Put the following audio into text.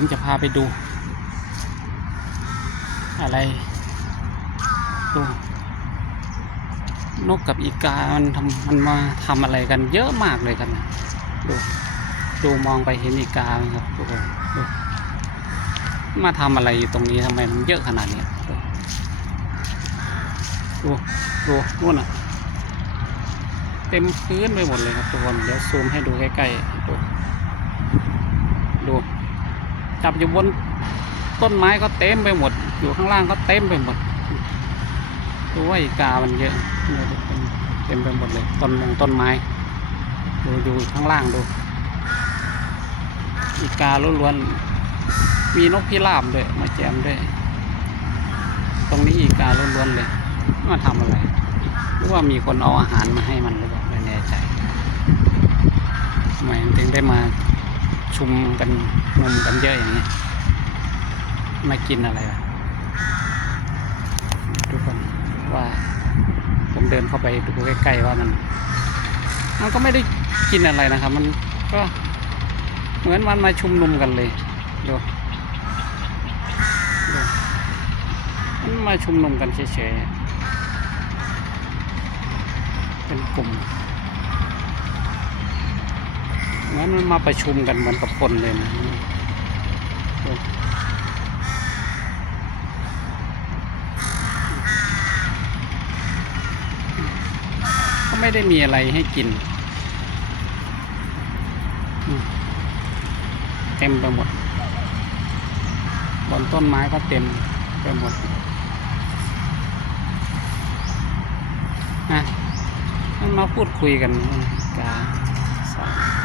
ผมจะพาไปดู อะไรดูนกกับอีกา มันทำมันมาทำอะไรกันเยอะมากเลยกันนะดูดูมองไปเห็นอีกาครับทุกคนดูมาทำอะไรอยู่ตรงนี้ทำไมมันเยอะขนาดนี้ดูดูดูนู่นอะ เต็มพื้นไปหมดเลยครับทุกคน เดี๋ยวซูมให้ดูใกล้ๆดูดู จับอยู่บนต้นไม้ก็เต็มไปหมด อยู่ข้างล่างก็เต็มไปหมดดูว่าอีกามันเยอะเต็มไปหมดเลยต้นมงต้นไม้ดูอยู่ข้างล่างดู อีกาล้วนๆมีนกพิราบด้วยมาแจมด้วย ตรงนี้อีกาล้วนๆเลยมาทำอะไรหรือว่ามีคนเอาอาหารมาให้มันหรือเปล่าไม่แน่ใจทำไมถึงได้มา ชุมกันนุมกันเยอะอย่างนี้ยมากินอะไรทุกคนว่าผมเดินเข้าไปดูใกล้ๆว่ามันมันก็ไม่ได้กินอะไรนะครับ มันก็เหมือนมันมาชุมนุมกันเลยดูดูมันมาชุมนุมกันเฉยๆเป็นกลุ่ม เหมือนมันมาประชุมกันเหมือนกับคนเลยนะก็ไม่ได้มีอะไรให้กิน เต็มไปหมด บนต้นไม้ก็เต็มไปหมดนะมันมาพูดคุยกันกาสา